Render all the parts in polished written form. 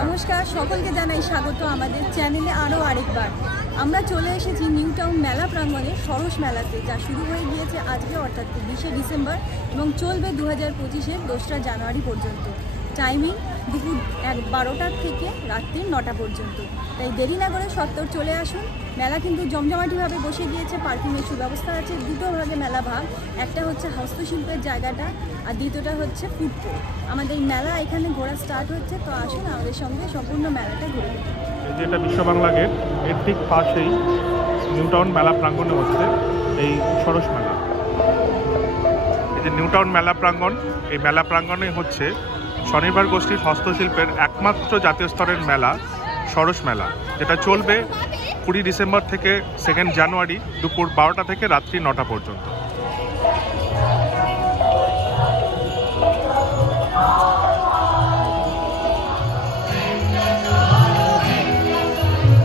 নমস্কার, সকলকে জানাই স্বাগত আমাদের চ্যানেলে আরও আরেকবার। আমরা চলে এসেছি নিউ টাউন মেলা প্রাঙ্গণে সরস মেলাতে, যা শুরু হয়ে গিয়েছে আজকে অর্থাৎ 20শে ডিসেম্বর এবং চলবে 2025-এর 2রা জানুয়ারি পর্যন্ত। টাইমিং দুপুর 12টা থেকে রাত্রি 9টা পর্যন্ত। তাই দেরি না করে সত্তর চলে আসুন। মেলা কিন্তু জমজমাটিভাবে বসে গিয়েছে। পার্কিংয়ের সুব্যবস্থা আছে। দুটো ভাগে মেলা ভাগ, একটা হচ্ছে হস্তশিল্পের জায়গাটা আর দ্বিতীয়টা হচ্ছে ফুড কোর্ট। আমাদের মেলা এখানে ঘোরা স্টার্ট হচ্ছে, তো আসুন আমাদের সঙ্গে সম্পূর্ণ মেলাটা ঘুরে দেখুন। যেটা বিশ্ব বাংলা গেট এর ঠিক পাশেই নিউ টাউন মেলা প্রাঙ্গণে হচ্ছে এই সরস মেলা। এই যে নিউ টাউন মেলা প্রাঙ্গণ, এই মেলা প্রাঙ্গণে হচ্ছে স্বনির্ভর গোষ্ঠীর হস্তশিল্পের একমাত্র জাতীয় স্তরের মেলা সরস মেলা, যেটা চলবে 20 ডিসেম্বর থেকে 2 জানুয়ারি দুপুর 12টা থেকে রাত্রি 9টা পর্যন্ত।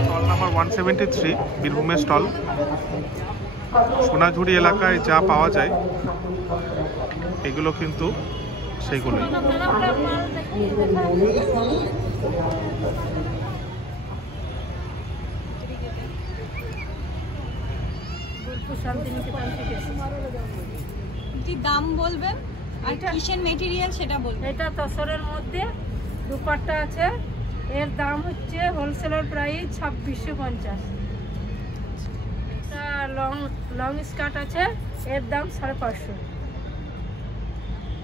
স্টল নাম্বার 173 বীরভূমের স্টল। সোনাঝুরি এলাকায় যা পাওয়া যায় এগুলো কিন্তু সেইগুলোই। দাম বলবেন আর কিসের মেটেরিয়াল সেটা বলবেন। এটা তসরের মধ্যে দুপাট্টা আছে, এর দাম হচ্ছে হোলসেলার প্রাইস 2650। এটা লং স্কার্ট আছে, এর দাম 550।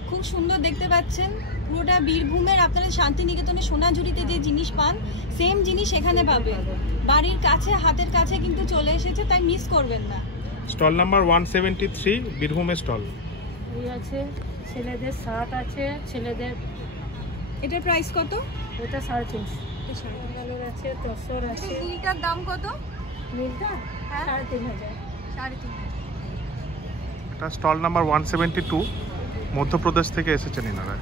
খুব সুন্দর দেখতে পাচ্ছেন, পুরোটা বীরভূমের। আপনারা শান্তিনিকেতনে সোনাঝুরিতে যে জিনিস পান সেম জিনিস এখানে পাবেন। বাড়ির কাছে, হাতের কাছে কিন্তু চলে এসেছে, তাই মিস করবেন না। স্টল নাম্বার 173 বীরভূমের স্টল। এই আছে ছেলেদের শার্ট আছে, ছেলেদের। এটার প্রাইস কত? এটা 350। কালার আছে, তসর আছে। নীলটার দাম কত? নীলটা 3500। 3500। এটা স্টল নাম্বার 172 मध्य থেকে এসেছেন এনারা।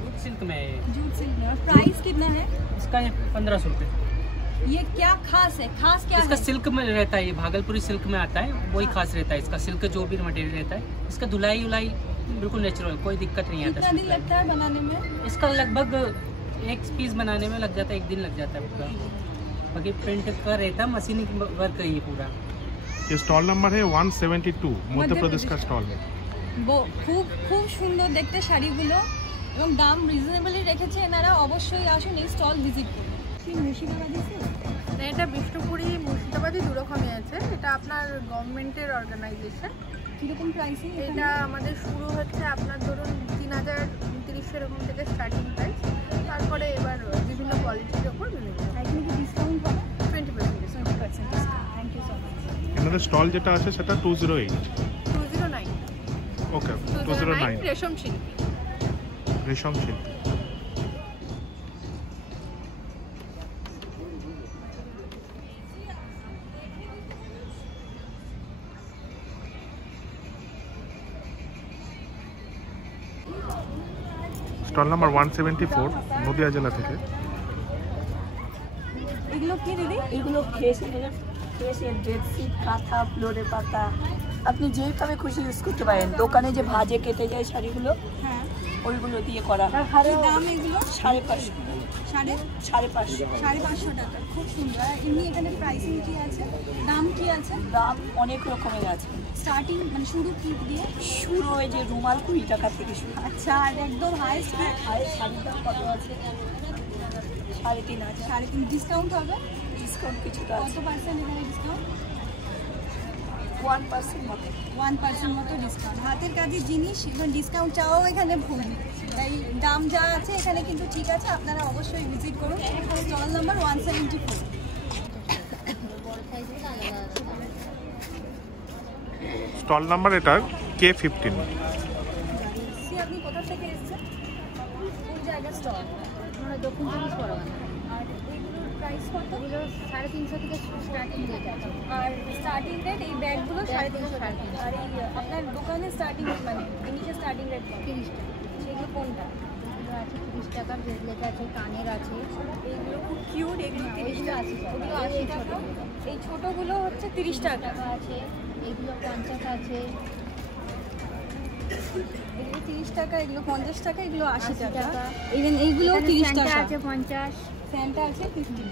जूट सिल्क में है। जूट सिल्क में। प्राइस कितना है इसका? 1500 रुपये। ये क्या खास है? खास क्या इसका है? सिल्क में रहता है, ये भागलपुरी सिल्क में आता है, वही खास रहता है इसका। सिल्क जो भी मटेरियल रहता है, इसका धुलाई उलाई बिल्कुल नेचुरल, कोई दिक्कत नहीं आता। कितना दिन लगता है बनाने में? इसका लगभग एक पीस बनाने में लग जाता है, 1 दिन लग जाता है पूरा। बाकी प्रिंट का रहता है, मशीनिंग वर्क है ये पूरा। ये स्टॉल नंबर है 172 मध्य प्रदेश का स्टॉल है। খুব খুব সুন্দর দেখতে শাড়িগুলো এবং দাম রিজনেবলি রেখেছে এনারা। অবশ্যই আসুন, এই স্টল ভিজিট করুন। মুর্শিদাবাদী এটা বিষ্ণুপুরি মুর্শিদাবাদী দুরকমই আছে। এটা আপনার গভর্নমেন্টের অর্গানাইজেশন। কীরকম প্রাইসে? এটা আমাদের শুরু হচ্ছে আপনার ধরুন 3000-2900 এরকম থেকে স্টার্টিং প্রাইস। তারপরে এবার বিভিন্ন কোয়ালিটির ওপর বিভিন্ন ডিসকাউন্ট হবে 20% discount. Thank you so much. এনাদের স্টল যেটা আছে সেটা 208 209 ওকে 209 রেশম শিল্পী। রেশম শিল্পী। স্টল নাম্বার 174 নদিয়া জেলা থেকে। এগুলো কি দিদি? এগুলো ফেসের বেডশিট, কাঁথা, ফ্লোরের পাতা, আপনি যেভাবে খুশি ইউজ করতে পারেন। দোকানে যে ভাজে কেটে যায় শাড়িগুলো, হ্যাঁ, ওইগুলো দিয়ে করা। দাম এগুলো 550। 550 টাকা। খুব সুন্দর। এমনি এখানে প্রাইসিং কি আছে, দাম কি আছে? দাম অনেক রকমের আছে। স্টার্টিং মানে শুরু কি দিয়ে? শুরু ওই যে রুমাল 20 টাকা থেকে শুরু। আচ্ছা, আর একদম হাইস্ট শাড়ির দাম কত আছে? 3500। 3.5 ডিসকাউন্ট হবে? ডিসকাউন্ট কিছুটা কত আছে, পার্সেন্ট এখানে ডিসকাউন্ট? 1% মতো। 1% মতো ডিসকাউন্ট। হাতের কাজের জিনিস এবং ডিসকাউন্ট চাওয়াও এখানে ভুল। তাই দাম যা আছে এখানে কিন্তু ঠিক আছে। আপনারা অবশ্যই ভিজিট করুন। Stall number 174। স্টল নাম্বার এটা K15। আপনি কোথা থেকে এসেছেন? কোন জায়গার স্টল? আমরা দক্ষিণ চব্বিশ পরগনা। আর এগুলোর প্রাইস কত? এগুলো 350 থেকে স্টার্টিং রেট আছে। আর স্টার্টিং রেট এই ব্যাগগুলো 350। আর এই আপনার দোকানে স্টার্টিং মানে জিনিসের স্টার্টিং রেট 30 টাকা। সেগুলো কোনটা? এগুলো আছে 30 টাকার, ব্রেসলেট আছে, কানের আছে। এইগুলো খুব কিউট। এগুলো 30 টাকা। এগুলো 80 টাকা। এই ছোটোগুলো হচ্ছে 30 টাকা আছে। এগুলো 50 আছে। এগুলো 30 টাকা, এগুলো 50 টাকা, এগুলো 80 টাকা। ইভেন এইগুলো 30 টাকা আছে 50। স্যান্টা আছে 50।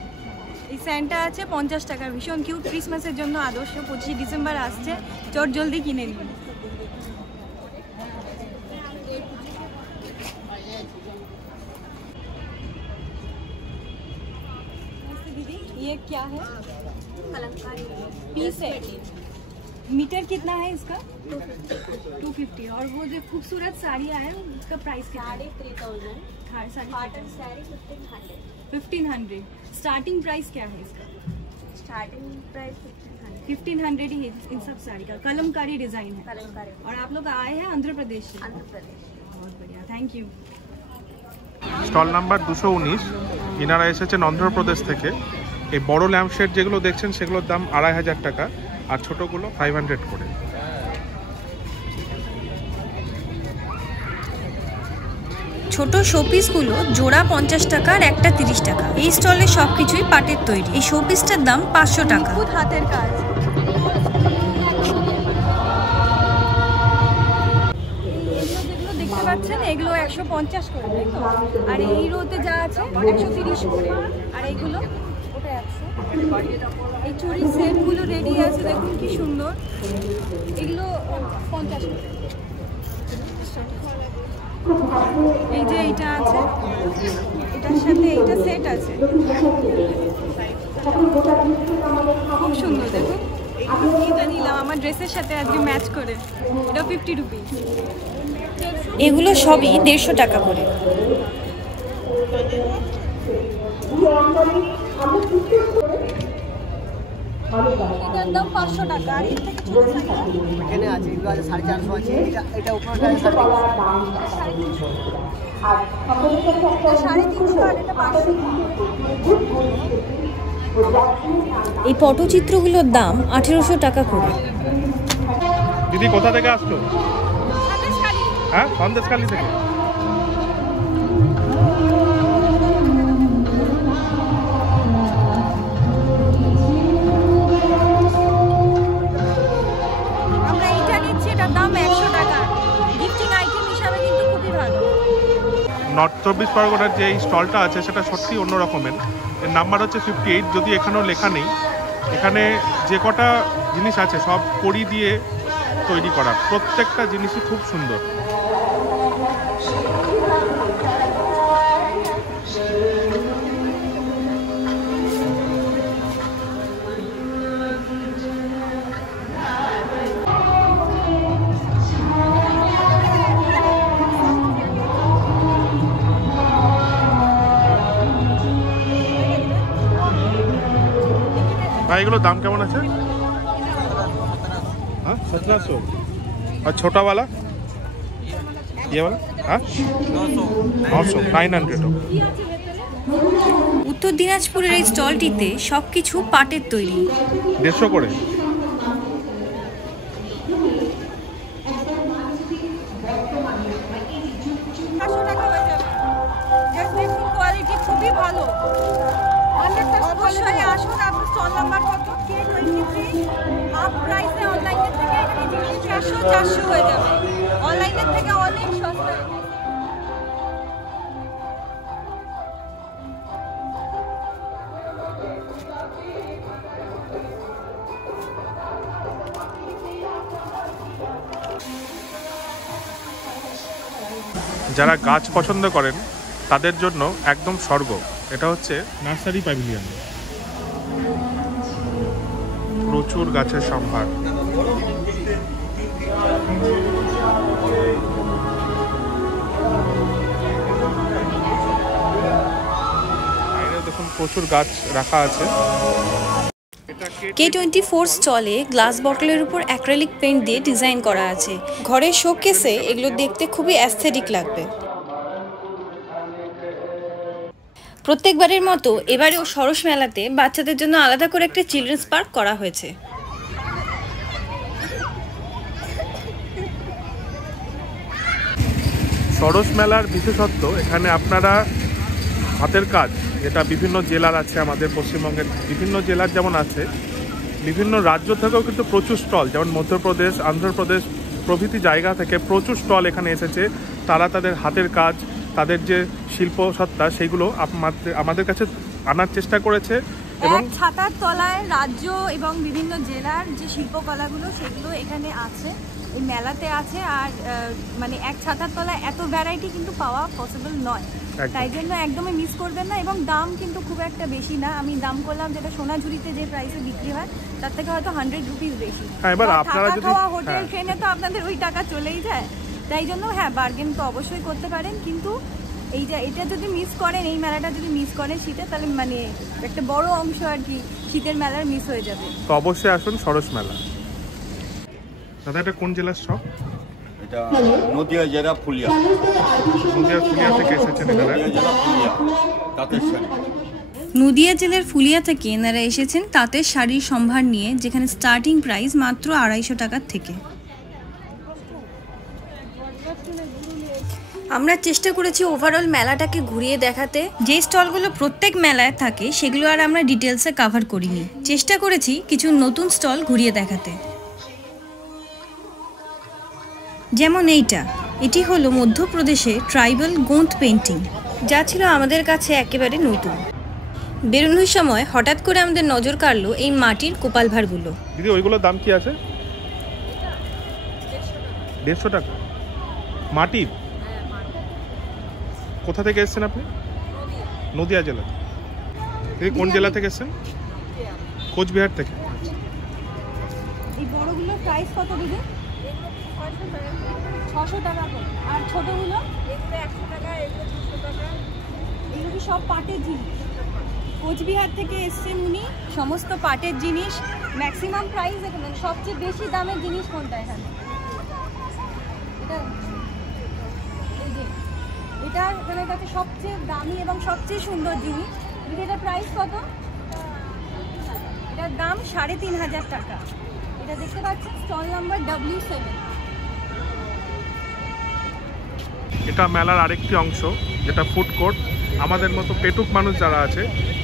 এই স্যান্টা আছে 50 টাকা, ভীষণ কিউট, ক্রিসমাসের জন্য আদর্শ। 25 ডিসেম্বর আসছে, চট জলদি কিনে নিন। दीदी ये क्या है? कलमकारी पीस है। मीटर कितना है इसका? 250। और वो जो खूबसूरत साड़ियाँ है उसका प्राइस क्या है? 3000 कॉटन साड़ी 1500 1500। स्टार्टिंग प्राइस क्या है इसका? स्टार्टिंग प्राइस 1500 ही है इन सब साड़ी का। कलमकारी डिजाइन है। कलमकारी और आप लोग आए हैं आंध्र प्रदेश से? आंध्र प्रदेश। बहुत बढ़िया, थैंक यू। Stall number 219। ইনারা এসেছেন অন্ধ্রপ্রদেশ থেকে। এই বড় ল্যাম্পশেড যেগুলো দেখছেন সেগুলোর দাম 2500 টাকা, আর ছোটোগুলো 500 করে। ছোট শোপিসগুলো জোড়া 50 টাকা আর একটা 30 টাকা। এই স্টলে সবকিছুই পাটের তৈরি। এই শোপিসটার দাম 500 টাকা। নিখুঁত হাতের কাজ। যেগুলো দেখতে পাচ্ছেন এগুলো 150 করে, তাই তো? আর এই রোতে যা আছে 130 করে, আর এইগুলো ওটা 100। এই চুড়ির সেটগুলো রেডি আছে, দেখুন কি সুন্দর। এগুলো 50 করে। এই যে এইটা আছে, এটার সাথে এইটা সেট আছে, খুব সুন্দর। দেখুন এইটা নিলাম আমার ড্রেসের সাথে আজকে ম্যাচ করে, এটা 50 রুপিস। এগুলো সবই 150 টাকা করে। এটার দাম 500 টাকা। আর এর থেকে ছোট এখানে আছে, এগুলো আছে 450 আছে, এটা উপরে 350 আর 350 আর এটা 500। এই পটচিত্রগুলোর দাম 1800 টাকা করে। দিদি কোথা থেকে আসছো? হ্যাঁ, সন্দেশখালী থেকে। আমরা এইটা নিচ্ছি, এটার দাম 100 টাকা। গিফটিং আইটেম হিসাবে কিন্তু খুবই ভালো। নর্থ 24 পরগনার যে এই স্টলটা আছে সেটা সত্যি অন্য রকমের। এর নাম্বার হচ্ছে 58, যদি এখানেও লেখা নেই। এখানে যে কটা জিনিস আছে সব কড়ি দিয়ে তৈরি করা, প্রত্যেকটা জিনিসই খুব সুন্দর। ভাই এগুলোর দাম কেমন আছে? हाँ 1700। और छोटा वाला ये वाला? हाँ 900 900। উত্তর দিনাজপুরের এই স্টলটিতে সবকিছু পাটের তৈরি। 150 করে। কোয়ালিটি খুবই ভালো। অবশ্যই আসুন। আপনার স্টল নাম্বার কত? K23। হাফ প্রাইসে অনলাইনের থেকে এখানে জিনিস 300-400 হয়ে যাবে। অনলাইনের থেকে অনেক সস্তা। যারা গাছ পছন্দ করেন তাদের জন্য একদম স্বর্গ। এটা হচ্ছে নার্সারি প্যাভিলিয়ন। প্রচুর গাছের সম্ভার। দেখুন প্রচুর গাছ রাখা আছে। K24 স্টলে গ্লাস বটলের উপর অ্যাক্রিলিক পেইন্ট দিয়ে ডিজাইন করা আছে। ঘরের শোকেসে এগুলো দেখতে খুবই অ্যাস্থেটিক লাগবে। প্রত্যেকবারের মতো এবারেও সরস মেলাতে বাচ্চাদের জন্য আলাদা করে একটা চিলড্রেন্স পার্ক করা হয়েছে। সরস মেলার বিশেষত্ব এখানে আপনারা হাতের কাজ, যেটা বিভিন্ন জেলার আছে, আমাদের পশ্চিমবঙ্গের বিভিন্ন জেলার যেমন আছে, বিভিন্ন রাজ্য থেকেও কিন্তু প্রচুর স্টল, যেমন মধ্যপ্রদেশ, অন্ধ্রপ্রদেশ প্রভৃতি জায়গা থেকে প্রচুর স্টল এখানে এসেছে। তারা তাদের হাতের কাজ, তাদের যে শিল্প সত্তা সেইগুলো আমাদের কাছে আনার চেষ্টা করেছে। এবং এক ছাতার তলায় রাজ্য এবং বিভিন্ন জেলার যে শিল্পকলাগুলো সেগুলো এখানে আছে, এই মেলাতে আছে। আর মানে এক ছাতার তলায় এত ভ্যারাইটি কিন্তু পাওয়া পসিবল নয়, তাই জন্য একদমই মিস করবেন না। এবং দাম কিন্তু খুব একটা বেশি না, আমি দাম করলাম যেটা সোনাঝুরিতে যে প্রাইসে বিক্রি হয় তার থেকে হয়তো 100 রুপিস বেশি। এবার আপনারা যদি হোটেল ট্রেনে তো আপনাদের ওই টাকা চলেই যায়, তাই জন্য হ্যাঁ বার্গেন তো অবশ্যই করতে পারেন। কিন্তু এই যে এটা যদি মিস করেন, এই মেলাটা যদি মিস করেন শীতে, তাহলে মানে একটা বড় অংশ আর কি শীতের মেলার মিস হয়ে যাবে। তো অবশ্যই আসুন সরস মেলা। দাদা এটা কোন জেলার শপ? এটা নদিয়া জেলা ফুলিয়া। ফুলিয়া থেকে এসেছেন এনারা। নদিয়া জেলা ফুলিয়া তাঁতের শাড়ি। নদিয়া জেলার ফুলিয়া থেকে এনারা এসেছেন তাঁতের শাড়ির সম্ভার নিয়ে, যেখানে স্টার্টিং প্রাইস মাত্র 250 টাকার থেকে। আমরা চেষ্টা করেছি ওভারঅল মেলাটাকে ঘুরিয়ে দেখাতে। যে স্টলগুলো প্রত্যেক মেলায় থাকে সেগুলো আর আমরা ডিটেলসে কভার করিনি, চেষ্টা করেছি কিছু নতুন স্টল ঘুরিয়ে দেখাতে। যেমন এটি হলো মধ্যপ্রদেশে ট্রাইবাল গোঁদ পেন্টিং, যা ছিল আমাদের কাছে একেবারে নতুন। বেরোনোর সময় হঠাৎ করে আমাদের নজর কাড়লো এই মাটির কোপাল ভাঁড়গুলো। দিদি ওইগুলোর দাম কি আছে? 150 টাকা মাটির। কোথা থেকে এসেছেন আপনি? নদিয়া জেলা। এই কোন জেলা থেকে এসেছেন? কোচবিহার থেকে। এই বড়গুলো প্রাইস কত দিদি? 600 টাকা করে। আর ছোটগুলো? এগুলো 100 টাকা, এগুলো 200 টাকা। এগুলো কি সব পাটের জিনিস? কোচবিহার থেকে এসেছেন উনি। সমস্ত পাটের জিনিস, ম্যাক্সিমাম প্রাইস এখানে। সবচেয়ে বেশি দামের জিনিস কোনটা এখানে? এটা এখানের কাছে সবচেয়ে দামি এবং সবচেয়ে সুন্দর জিনিস। এটা প্রাইস কত? এটার দাম 3500 টাকা। এটা দেখতে পাচ্ছেন স্টল নাম্বার W7। এটা মেলার আরেকটি অংশ, যেটা ফুড কোর্ট। আমাদের মতো পেটুক মানুষ যারা আছে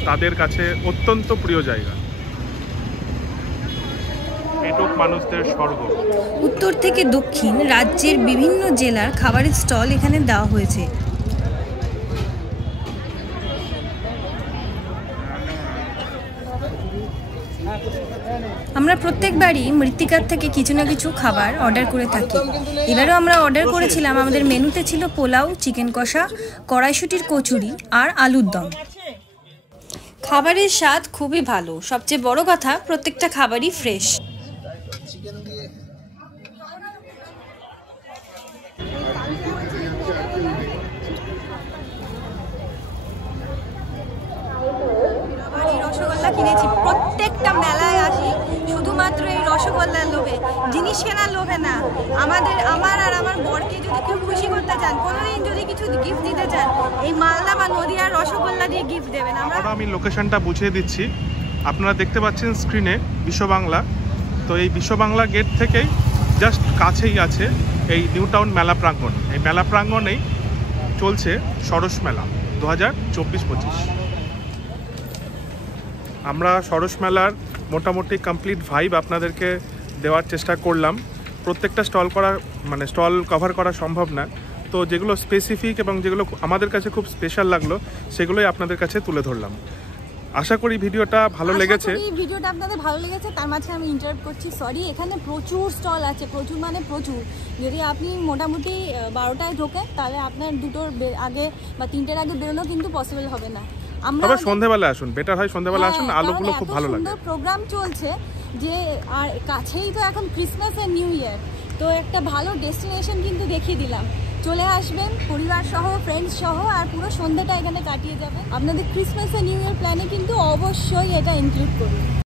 তাদের কাছে অত্যন্ত প্রিয় জায়গা, পেটুক মানুষদের স্বর্গ। উত্তর থেকে দক্ষিণ রাজ্যের বিভিন্ন জেলার খাবারের স্টল এখানে দেওয়া হয়েছে। আমরা প্রত্যেকবারই মৃত্তিকার থেকে কিছু না কিছু খাবার অর্ডার করে থাকি। এবারেও আমরা অর্ডার করেছিলাম, আমাদের মেনুতে ছিল পোলাও, চিকেন কষা, কড়াইশুঁটির কচুরি আর আলুর দম। খাবারের স্বাদ খুবই ভালো, সবচেয়ে বড় কথা প্রত্যেকটা খাবারই ফ্রেশ। রসগোল্লা কিনেছি, প্রত্যেকটা মেলায় আসি শুধুমাত্র এই রসগোল্লার লোভে, জিনিস কেনার লোভে না। আমার আর আমার বরকে যদি কেউ খুশি করতে চান, কোনোদিন যদি কিছু গিফট দিতে চান, এই মালদা বা নদিয়ার রসগোল্লা দিয়ে গিফট দেবেন। আমি লোকেশনটা বুঝিয়ে দিচ্ছি। আপনারা দেখতে পাচ্ছেন স্ক্রিনে বিশ্ববাংলা। তো এই বিশ্ববাংলা গেট থেকেই জাস্ট কাছেই আছে এই নিউ টাউন মেলা প্রাঙ্গণ। এই মেলা প্রাঙ্গণেই চলছে সরস মেলা 2024-25। আমরা সরস মেলার মোটামুটি কমপ্লিট ভাইব আপনাদেরকে দেওয়ার চেষ্টা করলাম। প্রত্যেকটা স্টল কভার করা সম্ভব না, তো যেগুলো স্পেসিফিক এবং যেগুলো আমাদের কাছে খুব স্পেশাল লাগলো সেগুলোই আপনাদের কাছে তুলে ধরলাম। আশা করি ভিডিওটা ভালো লেগেছে। ভিডিওটা আপনাদের ভালো লেগেছে। তার মাঝে আমি ইন্টারাপ্ট করছি, সরি। এখানে প্রচুর স্টল আছে, প্রচুর মানে প্রচুর। যদি আপনি মোটামুটি 12টায় ঢোকেন তাহলে আপনার 2টোর আগে বা 3টের আগে বেরোনো কিন্তু পসিবল হবে না। তবে সন্ধ্যাবেলা আসুন, বেটার হয় সন্ধ্যাবেলা আসুন, আলোগুলো খুব ভালো লাগে। প্রোগ্রাম চলছে যে, আর কাছেই তো এখন ক্রিসমাস আর নিউ ইয়ার, তো একটা ভালো ডেস্টিনেশন কিন্তু দেখিয়ে দিলাম। চলে আসবেন পরিবার সহ, ফ্রেন্ডস সহ, আর পুরো সন্ধ্যাটা এখানে কাটিয়ে যাবেন। আপনাদের ক্রিসমাস আর নিউ ইয়ার প্ল্যানে কিন্তু অবশ্যই এটা ইনক্লুড করুন।